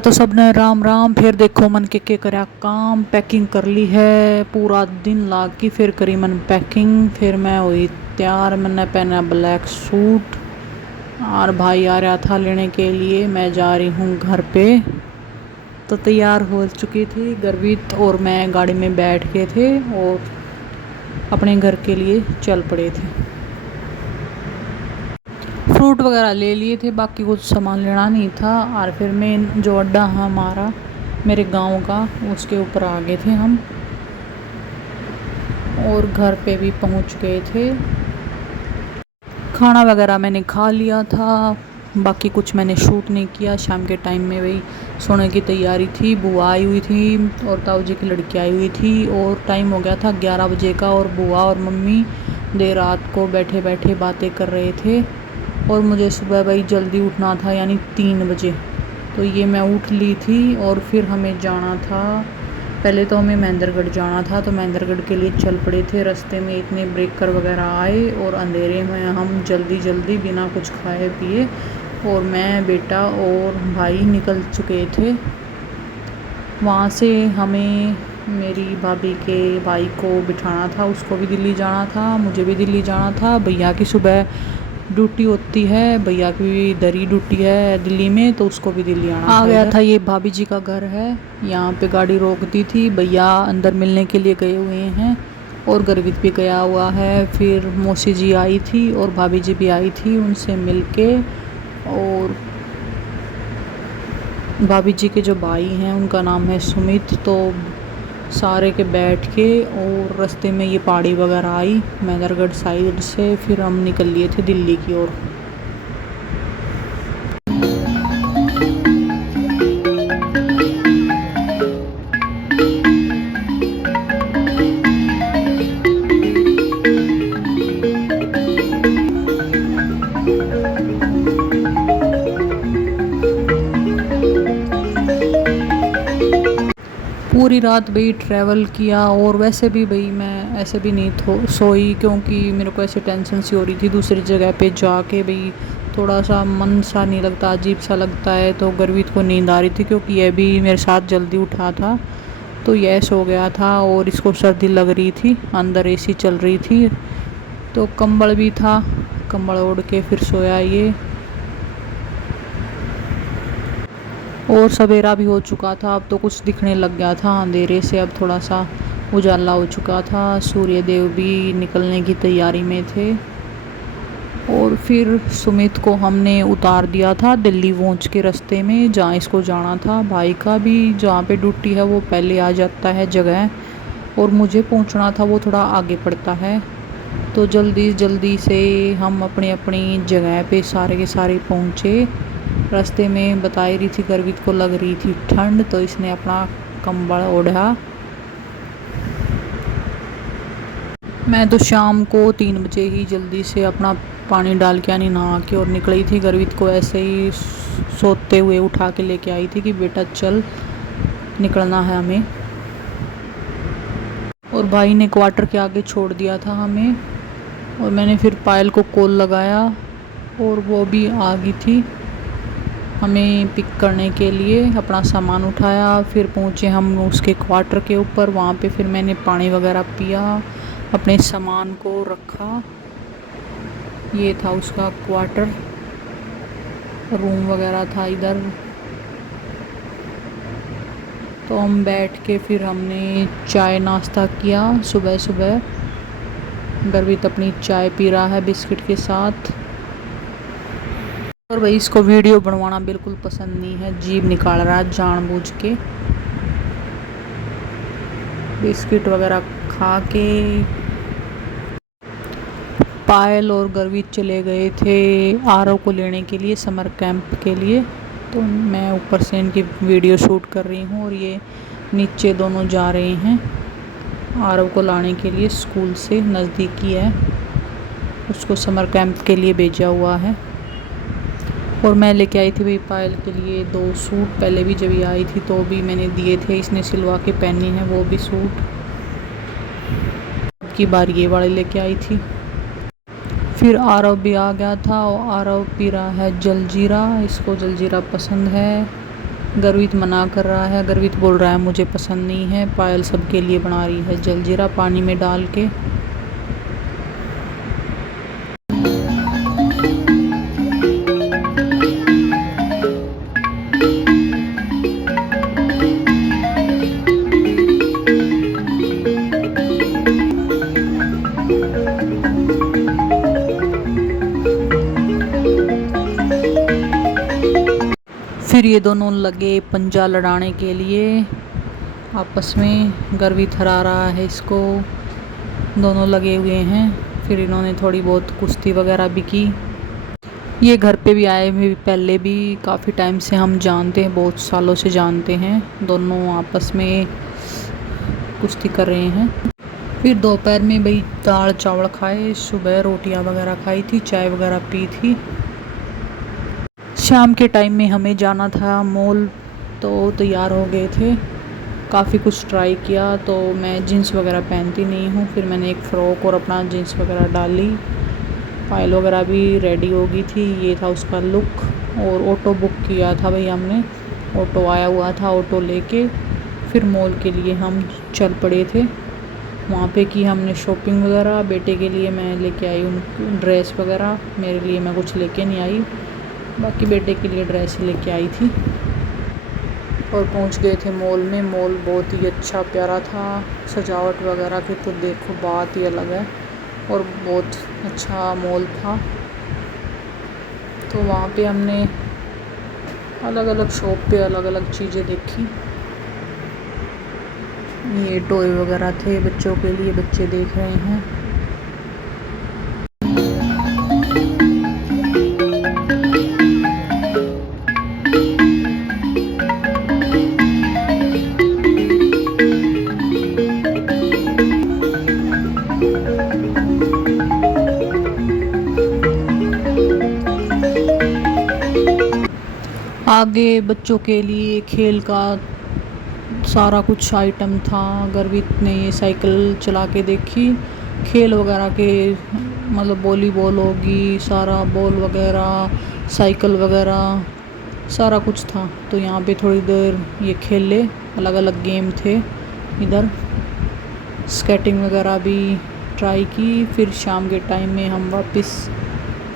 तो सबने राम राम। फिर देखो मन के करा काम, पैकिंग कर ली है। पूरा दिन लाग की फिर करी मन पैकिंग। फिर मैं हुई तैयार, मैंने पहना ब्लैक सूट और भाई आ रहा था लेने के लिए। मैं जा रही हूँ घर पे। तो तैयार हो चुकी थी गर्वित और मैं गाड़ी में बैठ के थे और अपने घर के लिए चल पड़े थे। फ्रूट वगैरह ले लिए थे, बाकी कुछ सामान लेना नहीं था। और फिर मेन जो अड्डा है हमारा मेरे गांव का, उसके ऊपर आ गए थे हम और घर पे भी पहुंच गए थे। खाना वगैरह मैंने खा लिया था, बाकी कुछ मैंने शूट नहीं किया। शाम के टाइम में वही सोने की तैयारी थी। बुआ आई हुई थी और ताऊ जी की लड़की आई हुई थी और टाइम हो गया था 11 बजे का। और बुआ और मम्मी देर रात को बैठे बैठे बातें कर रहे थे और मुझे सुबह भाई जल्दी उठना था, यानी 3 बजे। तो ये मैं उठ ली थी और फिर हमें जाना था। पहले तो हमें महेंद्रगढ़ जाना था, तो महेंद्रगढ़ के लिए चल पड़े थे। रास्ते में इतने ब्रेकर वगैरह आए और अंधेरे में हम जल्दी जल्दी बिना कुछ खाए पिए और मैं बेटा और भाई निकल चुके थे। वहाँ से हमें मेरी भाभी के भाई को बिठाना था, उसको भी दिल्ली जाना था, मुझे भी दिल्ली जाना था। भैया की सुबह ड्यूटी होती है, भैया की भी दरी ड्यूटी है दिल्ली में, तो उसको भी दिल्ली आना आ गया था। ये भाभी जी का घर है, यहाँ पे गाड़ी रोक दी थी। भैया अंदर मिलने के लिए गए हुए हैं और गर्वित भी गया हुआ है। फिर मौसी जी आई थी और भाभी जी भी आई थी, उनसे मिलके। और भाभी जी के जो भाई हैं उनका नाम है सुमित। तो सारे के बैठ के और रास्ते में ये पहाड़ी वगैरह आई महेंद्रगढ़ साइड से। फिर हम निकल लिए थे दिल्ली की ओर। पूरी रात भाई ट्रैवल किया और वैसे भी भाई मैं ऐसे भी नहीं सोई, क्योंकि मेरे को ऐसे टेंशन सी हो रही थी दूसरी जगह पे जाके। भाई थोड़ा सा मन सा नहीं लगता, अजीब सा लगता है। तो गर्वित को नींद आ रही थी क्योंकि यह भी मेरे साथ जल्दी उठा था, तो यह सो गया था और इसको सर्दी लग रही थी। अंदर एसी चल रही थी तो कंबल भी था, कंबल ओढ़ के फिर सोया ये। और सवेरा भी हो चुका था, अब तो कुछ दिखने लग गया था अंधेरे से। अब थोड़ा सा उजाला हो चुका था, सूर्य देव भी निकलने की तैयारी में थे। और फिर सुमित को हमने उतार दिया था दिल्ली पहुँच के रास्ते में, जहाँ इसको जाना था। भाई का भी जहाँ पे ड्यूटी है वो पहले आ जाता है जगह, और मुझे पहुँचना था वो थोड़ा आगे पड़ता है। तो जल्दी जल्दी से हम अपनी अपनी जगह पे सारे के सारे पहुँचे। रास्ते में बता रही थी गर्वित को लग रही थी ठंड, तो इसने अपना कंबल ओढ़ा। मैं तो शाम को 3 बजे ही जल्दी से अपना पानी डाल के यानी नहा के और निकली थी। गर्वित को ऐसे ही सोते हुए उठा के लेके आई थी कि बेटा चल, निकलना है हमें। और भाई ने क्वार्टर के आगे छोड़ दिया था हमें, और मैंने फिर पायल को कॉल लगाया और वो भी आ गई थी हमें पिक करने के लिए। अपना सामान उठाया, फिर पहुँचे हम उसके क्वार्टर के ऊपर। वहाँ पे फिर मैंने पानी वगैरह पिया, अपने सामान को रखा। ये था उसका क्वार्टर, रूम वगैरह था इधर। तो हम बैठ के फिर हमने चाय नाश्ता किया सुबह सुबह। गर्वित अपनी चाय पी रहा है बिस्किट के साथ। और भाई इसको वीडियो बनवाना बिल्कुल पसंद नहीं है, जीभ निकाल रहा है जानबूझ के। बिस्किट वगैरह खा के पायल और गर्वित चले गए थे आरव को लेने के लिए, समर कैंप के लिए। तो मैं ऊपर से इनकी वीडियो शूट कर रही हूँ और ये नीचे दोनों जा रहे हैं आरव को लाने के लिए। स्कूल से नज़दीकी है, उसको समर कैंप के लिए भेजा हुआ है। और मैं लेके आई थी भाई पायल के लिए 2 सूट। पहले भी जब ये आई थी तो भी मैंने दिए थे, इसने सिलवा के पहनी है वो भी सूट। अब की बार ये वाले लेके आई थी। फिर आरव भी आ गया था और आरव पी रहा है जलजीरा, इसको जलजीरा पसंद है। गर्वित मना कर रहा है, गर्वित बोल रहा है मुझे पसंद नहीं है। पायल सबके लिए बना रही है जलजीरा पानी में डाल के। फिर ये दोनों लगे पंजा लड़ाने के लिए आपस में। गर्वित हरा रहा है इसको, दोनों लगे हुए हैं। फिर इन्होंने थोड़ी बहुत कुश्ती वगैरह भी की। ये घर पे भी आए हुए पहले भी काफ़ी टाइम से हम जानते हैं, बहुत सालों से जानते हैं। दोनों आपस में कुश्ती कर रहे हैं। फिर दोपहर में भाई दाल चावल खाए, सुबह रोटियां वगैरह खाई थी, चाय वगैरह पी थी। शाम के टाइम में हमें जाना था मॉल, तो तैयार हो गए थे। काफ़ी कुछ ट्राई किया, तो मैं जीन्स वगैरह पहनती नहीं हूँ। फिर मैंने एक फ़्रॉक और अपना जीन्स वगैरह डाली। पायल वगैरह भी रेडी हो गई थी। ये था उसका लुक। और ऑटो बुक किया था भाई हमने, ऑटो आया हुआ था। ऑटो लेके फिर मॉल के लिए हम चल पड़े थे। वहाँ पे की हमने शॉपिंग वगैरह। बेटे के लिए मैं लेके आई उन ड्रेस वगैरह, मेरे लिए मैं कुछ लेके नहीं आई, बाकी बेटे के लिए ड्रेस ही लेके आई थी। और पहुंच गए थे मॉल में। मॉल बहुत ही अच्छा प्यारा था, सजावट वगैरह की तो देखो बात ही अलग है। और बहुत अच्छा मॉल था। तो वहाँ पे हमने अलग अलग शॉप पे अलग अलग चीज़ें देखी। ये टॉय वगैरह थे बच्चों के लिए, बच्चे देख रहे हैं। आगे बच्चों के लिए खेल का सारा कुछ आइटम था। गर्वित ने ये साइकिल चला के देखी। खेल वगैरह के मतलब वॉलीबॉल होगी, सारा बॉल वगैरह, साइकिल वगैरह सारा कुछ था। तो यहाँ पे थोड़ी देर ये खेले, अलग अलग गेम थे। इधर स्केटिंग वगैरह भी ट्राई की। फिर शाम के टाइम में हम वापस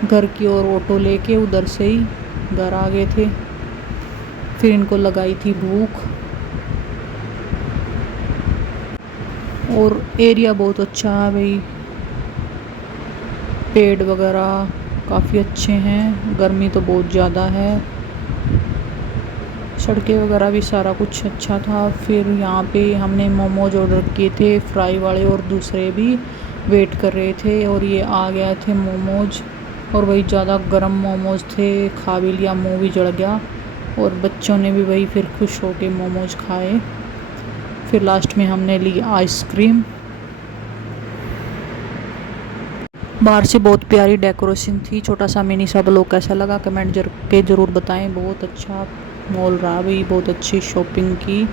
घर की ओर ऑटो लेके उधर से ही घर आ गए थे। फिर इनको लगाई थी भूख। और एरिया बहुत अच्छा है भाई, पेड़ वगैरह काफ़ी अच्छे हैं। गर्मी तो बहुत ज़्यादा है। सड़कें वगैरह भी सारा कुछ अच्छा था। फिर यहाँ पे हमने मोमोज ऑर्डर किए थे, फ्राई वाले, और दूसरे भी वेट कर रहे थे। और ये आ गया थे मोमोज, और वही ज़्यादा गर्म मोमोज थे। खा भी लिया, मुँह भी जल गया। और बच्चों ने भी वही फिर खुश होके मोमोज खाए। फिर लास्ट में हमने ली आइसक्रीम। बाहर से बहुत प्यारी डेकोरेशन थी। छोटा सा मिनी सा ब्लॉग कैसा लगा कमेंट के ज़रूर बताएं। बहुत अच्छा मॉल रहा भाई, बहुत अच्छी शॉपिंग की।